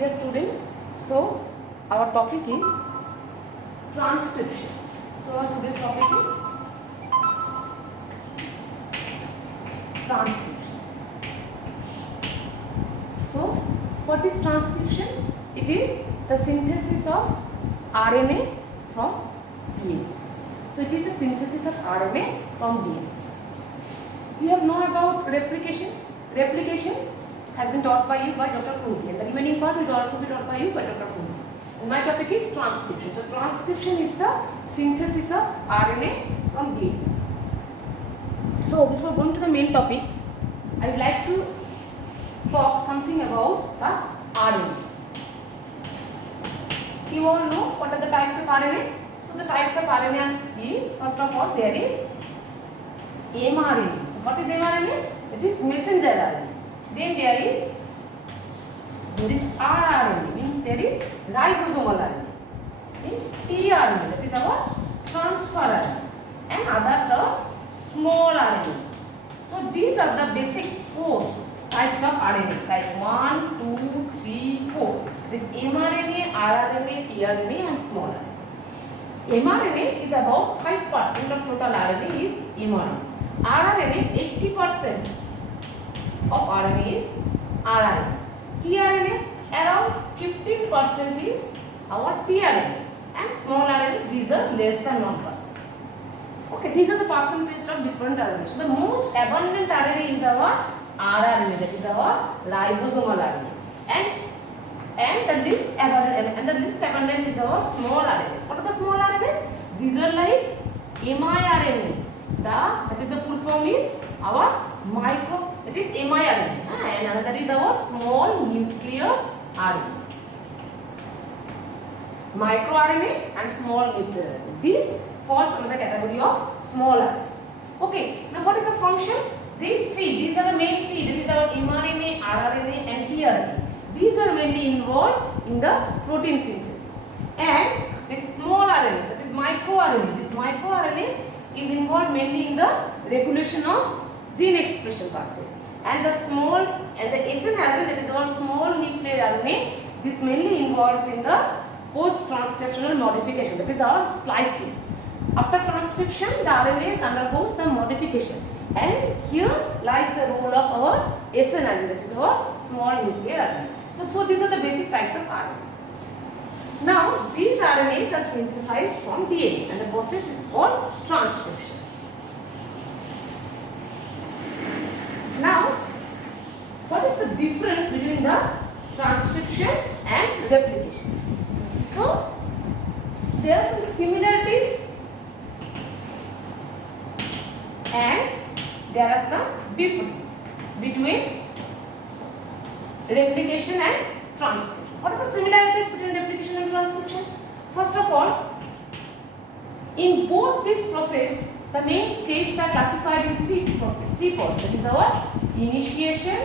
Dear students, so our topic is transcription. So our today's topic is transcription. So what is transcription? It is the synthesis of RNA from DNA. So it is the synthesis of RNA from DNA. You have known about replication. Replication has been taught by you by Dr. Kunti, and the remaining part will also be taught by you by Dr. Kunti. And my topic is transcription. So transcription is the synthesis of RNA from DNA. So before going to the main topic, I would like to talk something about the RNA. You all know what are the types of RNA? So the types of RNA is, first of all, there is mRNA. So what is mRNA? It is messenger RNA. Then there is rRNA, means there is ribosomal RNA. Then tRNA, that is our transfer RNA, and others are small RNAs. So these are the basic 4 types of RNA, like 1, 2, 3, 4. It is mRNA, rRNA, tRNA, and small RNA. mRNA is about 5% of total RNA is mRNA. rRNA, 80% of RNA is rRNA. tRNA, around 15% is our tRNA, and small RNA, these are less than 1%. Okay, these are the percentages of different RNA. So the most abundant RNA is our rRNA, that is our ribosomal RNA, and the least abundant is our small RNAs. What are the small RNAs? These are like miRNA. That is the full form is our micro, that is miRNA, and another is our small nuclear RNA. MicroRNA and small nuclear RNA. These falls under the category of small RNAs. Okay, now what is the function? These are the main 3. That is our mRNA, rRNA, and tRNA. These are mainly involved in the protein synthesis. And this small RNA, that is microRNA, this microRNA is involved mainly in the regulation of gene expression pathway. And the small and the snRNA, that is our small nuclear RNA, this mainly involves in the post-transcriptional modification, that is our splicing. After transcription, the RNA undergoes some modification, and here lies the role of our snRNA, that is our small nuclear RNA. So these are the basic types of RNAs. Now these RNAs are synthesized from DNA, and the process is called transcription. Now, what is the difference between the transcription and replication? So there are some similarities and there are some differences between replication and transcription. What are the similarities between replication and transcription? First of all, in both this process, the main steps are classified in three parts. That is our initiation,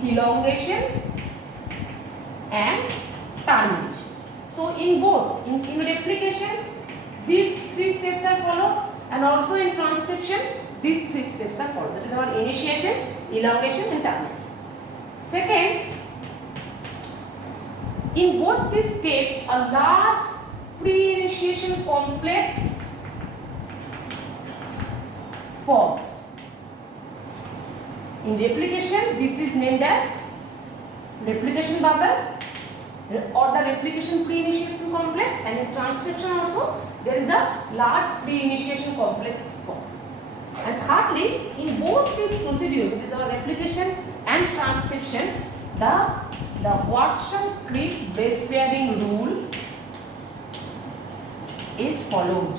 elongation, and termination. So in both, in replication, these 3 steps are followed, and also in transcription, these 3 steps are followed. That is our initiation, elongation, and termination. Second, in both these steps, a large pre-initiation complex forms. In replication, this is named as replication bubble or the replication pre-initiation complex, and in transcription also there is a large pre-initiation complex form. And thirdly, in both these procedures, it is our replication and transcription, the Watson-Crick base pairing rule is followed.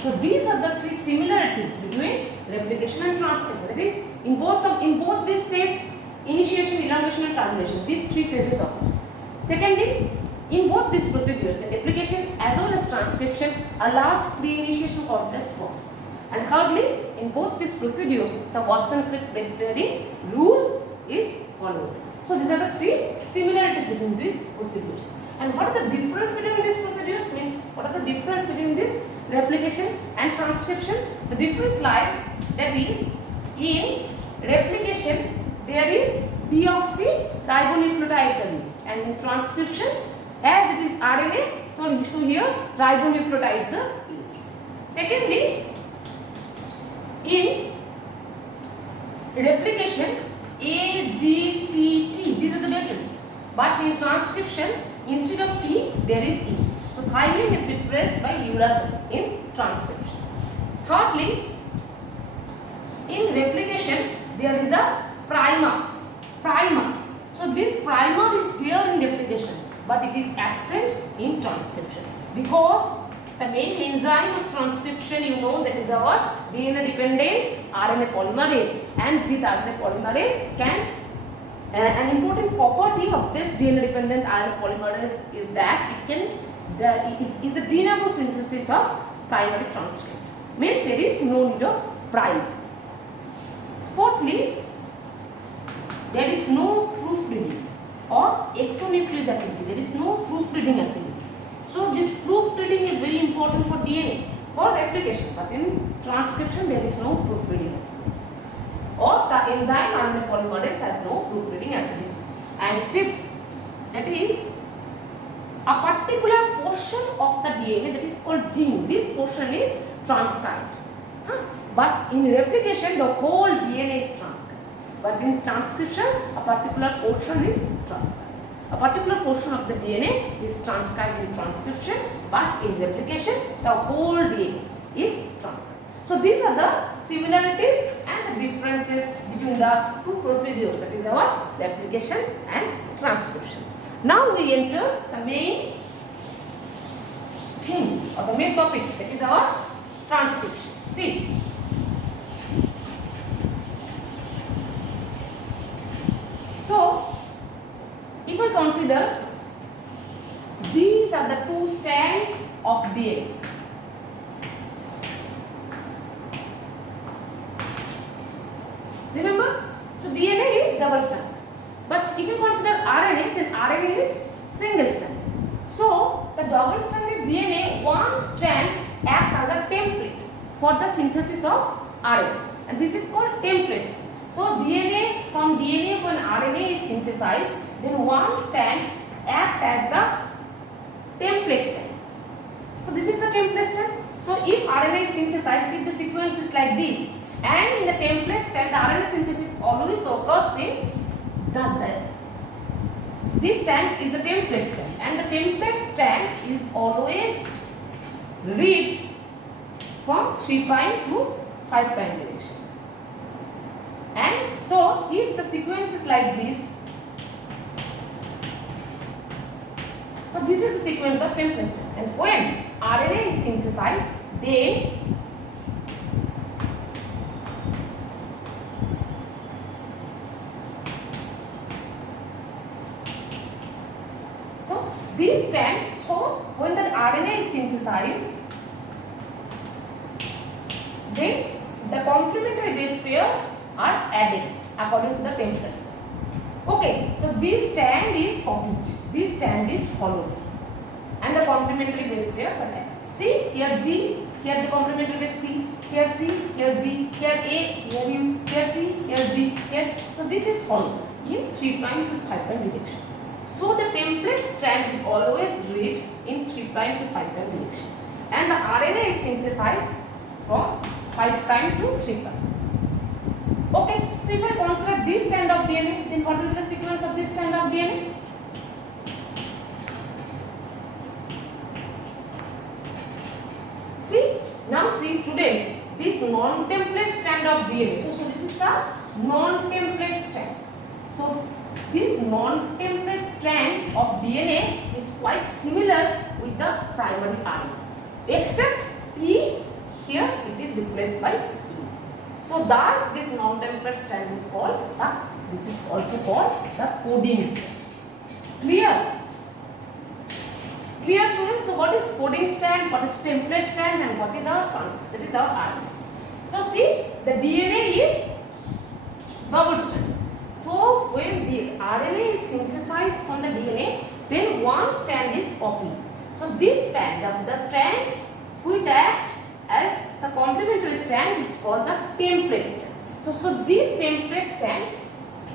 So these are the 3 similarities between replication and transcription. That is, in both these steps, initiation, elongation, and termination, these 3 phases occurs. Secondly, in both these procedures, the replication as well as transcription, a large pre-initiation complex forms. And thirdly, in both these procedures, the Watson-Crick base pairing rule is followed. So these are the 3 similarities between these procedures. And what are the difference between these procedures? Means what are the difference between this replication and transcription? The difference lies that is In replication, there is deoxyribonucleotides are used, and in transcription, as it is RNA, so here ribonucleotides are used. Secondly, in replication, A, G, C, T, these are the bases. But in transcription, instead of T, there is E. So thymine is replaced by uracil in transcription. Thirdly, in replication, there is a primer. So this primer is there in replication, but it is absent in transcription because the main enzyme of transcription, you know, that is our DNA dependent RNA polymerase, and this RNA polymerase can an important property of this DNA dependent RNA polymerase is that it can is the de novo synthesis of primary transcript. Means there is no need of primer. Fourthly, there is no proofreading or exonucleic activity. There is no proofreading activity. So this proofreading is very important for DNA for replication, but in transcription there is no proofreading. Or the enzyme RNA polymerase has no proofreading activity. And fifth, that is a particular portion of the DNA that is called gene. This portion is transcribed. But in replication, the whole DNA is transcribed. But in transcription, a particular portion is transcribed. A particular portion of the DNA is transcribed in transcription, but in replication, the whole DNA is transcribed. So these are the similarities and the differences between the two procedures, that is our replication and transcription. Now we enter the main theme or the main topic, that is our transcription. See. So, if I consider these are the two strands of DNA. Remember? So DNA is double strand. But if you consider RNA, then RNA is single strand. So the double stranded DNA, one strand acts as a template for the synthesis of RNA, and this is called template. So DNA from an RNA is synthesized, then one strand acts as the template strand. So this is the template strand. So if RNA is synthesized, if the sequence is like this, and in the template strand, the RNA synthesis always occurs in this strand is the template strand, and the template strand is always read from 3' to 5' direction. And so if the sequence is like this, so this is the sequence of template strand, and when RNA is synthesized, then this strand, so when the RNA is synthesized, then the complementary base pair are added according to the template strand. Okay, so this strand is complete, this strand is hollow, and the complementary base pairs are added. See, here G, here the complementary base C, here C, here G, here A, here U, here C, here G, here. So this is hollow in 3' to 5' direction. So the template strand is always read in 3' to 5' direction, and the RNA is synthesized from 5' to 3'. Okay, so if I consider this strand of DNA, then what will be the sequence of this strand of DNA? See, now see students, this non-template strand of DNA. So this is the non-template strand. So this non-template strand of DNA is quite similar with the primary RNA, except T here it is replaced by E. So thus this non-template strand is called this is also called the coding strand. Clear? Clear students? So what is coding strand, what is template strand, and what is our transcript? That is our RNA. So see, the DNA is double strand. So when the RNA is synthesized from the DNA, then one strand is copied. So this strand, the strand which acts as the complementary strand, is called the template strand. So So this template stand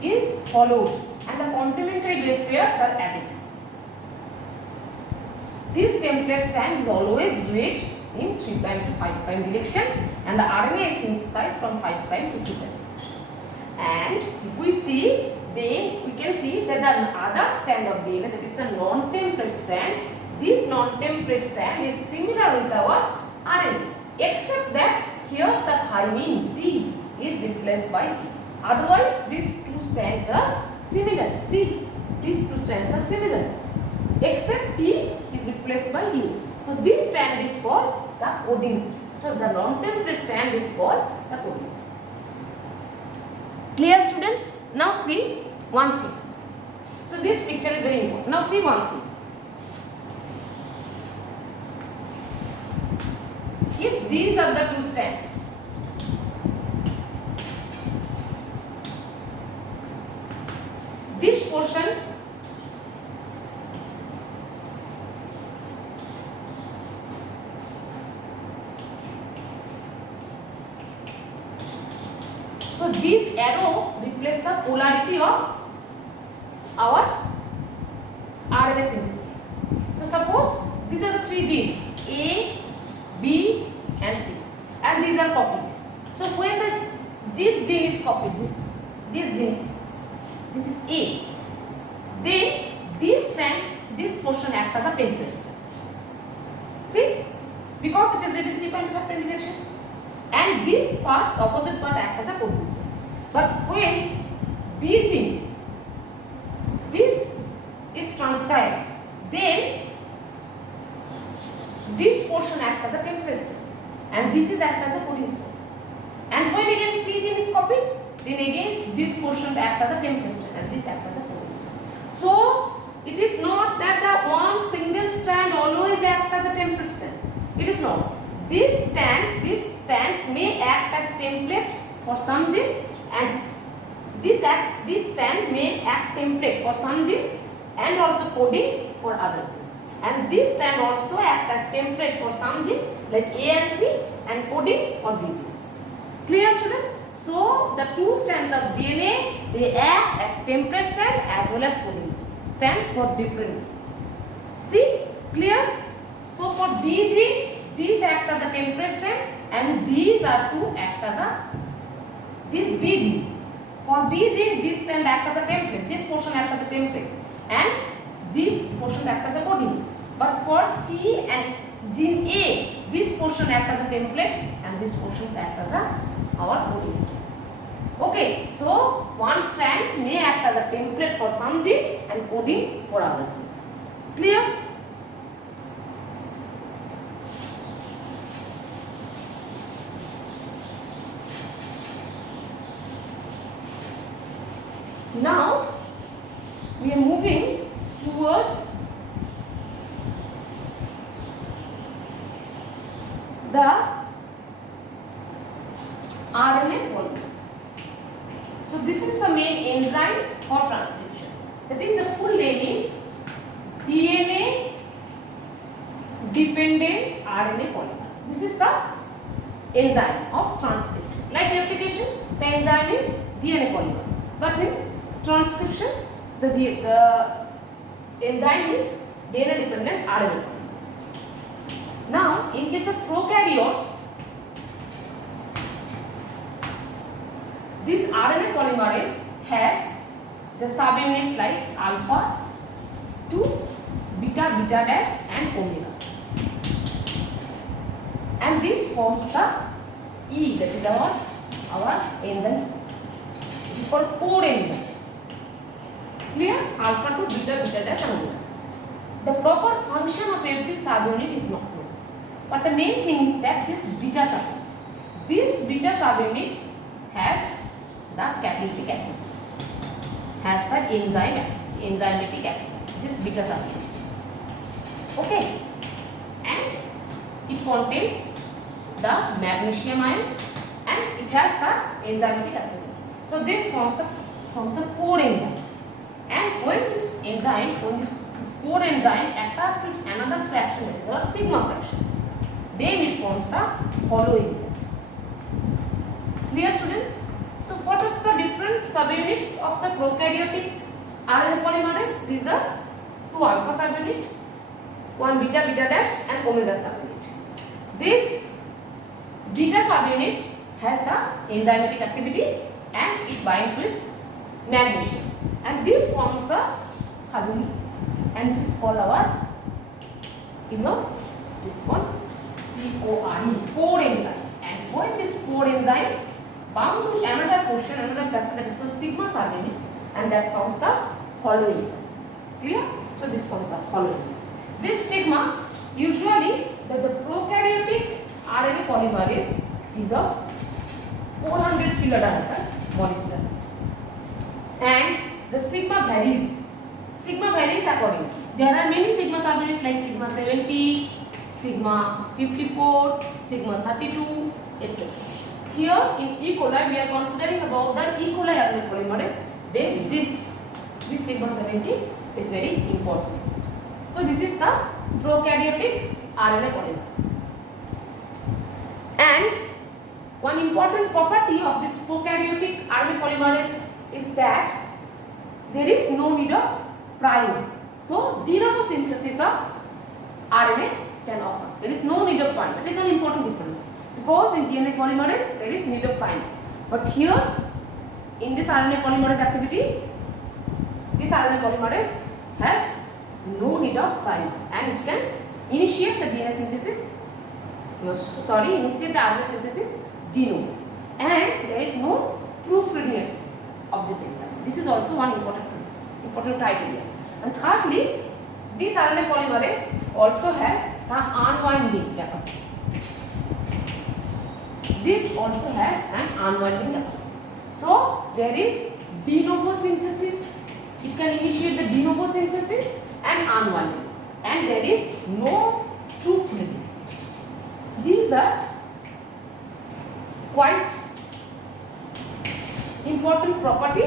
is followed and the complementary base pairs are added. This template stand is always read in 3' to 5' direction and the RNA is synthesized from 5' to 3' direction. And if we see, then we can see that the other strand of DNA, that is the non-template strand, this non-template strand is similar with our RNA, except that here the thymine D is replaced by E. Otherwise, these two strands are similar. See, these two strands are similar, except T is replaced by U. So this strand is called the coding strand. So the non-template strand is called the coding strand. Clear, students? Now see one thing. So this picture is very important. Now see one thing. If these are the two strands, this portion so this arrow replaces the polarity of our RNA synthesis. So suppose these are the three genes A, B and C, and these are copied. So when this gene is copied, this gene, this is A, then this strand, this portion acts as a template strand. See, because it is written 3.5 direction, and this part, opposite part, acts as a coding strand. But when B gene, this is transcribed, then this portion acts as a template strand, and this is act as a coding strand. And when again C gene is copied, then again this portion acts as a template strand, and this acts as a coding strand. So it is not that the one single strand always acts as a template strand. It is not. This strand may act as template for some gene, and this strand may act template for some gene and also coding for other gene. And this strand also act as template for some gene like A and C and coding for B gene. Clear, students? So the two strands of DNA, they act as template strand as well as coding strands for different genes. See, clear? So for B gene, these act as a template strand, and these are to act as a this B gene. For B gene, this strand act as a template, this portion act as a template, and this portion act as a coding. But for C and gene A, this portion act as a template, and this portion act as our coding strand. Okay, so one strand may act as a template for some gene and coding for other genes. Clear? Now we are moving towards the RNA polymerase. So this is the main enzyme for transcription. That is, the full name is DNA dependent RNA polymerase. This is the enzyme of transcription. Like replication, the enzyme is DNA polymerase. But in transcription, the enzyme is DNA dependent RNA polymerase. Now, in case of prokaryotes, this RNA polymerase has the subunits like alpha to beta, beta dash and omega. And this forms the E, that is our enzyme. It is called code enzyme. Clear? Alpha to beta, beta dash and omega. The proper function of every subunit is not known. But the main thing is that this beta subunit has the catalytic activity, has the enzymatic activity, this beta subunit. Okay, and it contains the magnesium ions and it has the enzymatic activity. So this forms the code enzyme. And when this code enzyme attaches to another fraction, that is our sigma fraction, then it forms the hollow enzyme. Clear, students? So subunits of the prokaryotic RNA polymerase. These are two alpha subunit, one beta beta dash and omega subunit. This beta subunit has the enzymatic activity and it binds with magnesium, and this forms the subunit, and this is called our, this is called CORE, core enzyme. And when this core enzyme bound to another portion, another factor, that is called sigma subunit, and that forms the hollow enzyme. Clear? So this forms a hollow enzyme. This sigma, usually the prokaryotic RNA polymerase is of 400 kilodalton molecular, and the sigma varies. Sigma varies according. There are many sigma subunits like sigma 70, sigma 54, sigma 32, etc. Here in E. coli we are considering about the E. coli RNA polymerase. Then this sigma 70 is very important. So this is the prokaryotic RNA polymerase. And one important property of this prokaryotic RNA polymerase is that there is no need of prime. So de novo synthesis of RNA can occur. There is no need of prime. That is an important difference, because in DNA polymerase there is need of prime, but here in this RNA polymerase activity, this RNA polymerase has no need of prime, and it can initiate the DNA synthesis. Initiate the RNA synthesis de novo, and there is no proofreading of this enzyme. This is also one important criteria. And thirdly, this RNA polymerase also has the unwinding capacity. This also has an unwinding capacity. So there is de novo synthesis. It can initiate the de novo synthesis and unwinding, and there is no proofreading. These are quite important property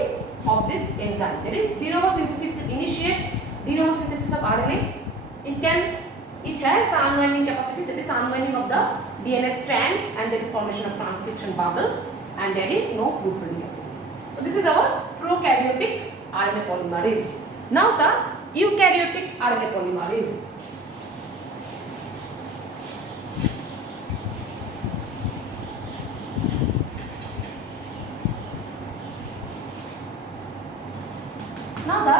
of this enzyme. That is, de novo synthesis will initiate de novo synthesis of RNA. It has unwinding capacity, that is unwinding of the DNA strands, and there is formation of transcription bubble, and there is no proofreading activity. So this is our prokaryotic RNA polymerase. Now the eukaryotic RNA polymerase. Now the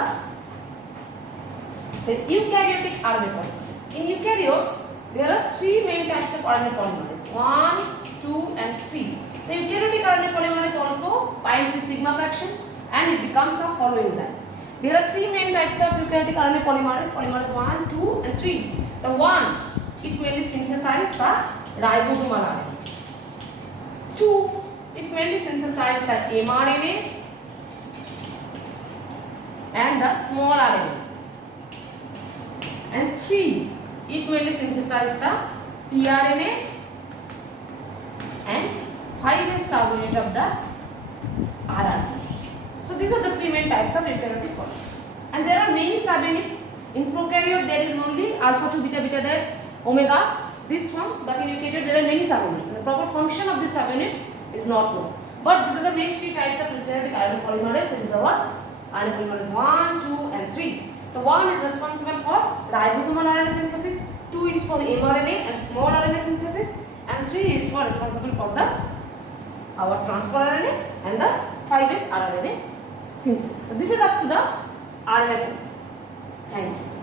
eukaryotic RNA polymerase. In eukaryotes, there are three main types of RNA polymerase: 1, 2, and 3. The eukaryotic RNA polymerase also binds with sigma fraction, and it becomes a hollow enzyme. There are three main types of eukaryotic RNA polymerase: polymerase 1, 2, and 3. The 1, it mainly synthesizes the ribosomal RNA. 2, it mainly synthesizes the mRNA and the small RNA. And 3, it mainly synthesizes the tRNA and 5S subunit of the rRNA. So these are the three main types of eukaryotic polymerases. And there are many subunits. In prokaryote there is only alpha 2 beta beta dash omega, this forms, but in eukaryote there are many subunits. And the proper function of these subunits is not known. But these are the main three types of eukaryotic RNA polymerase. That is our RNA polymerase 1, 2, and 3. The 1 is responsible for ribosomal RNA synthesis, 2 is for mRNA and small RNA synthesis, and 3 is responsible for our transport RNA and the 5S rRNA synthesis. So this is up to the RNA polymerase. Thank you.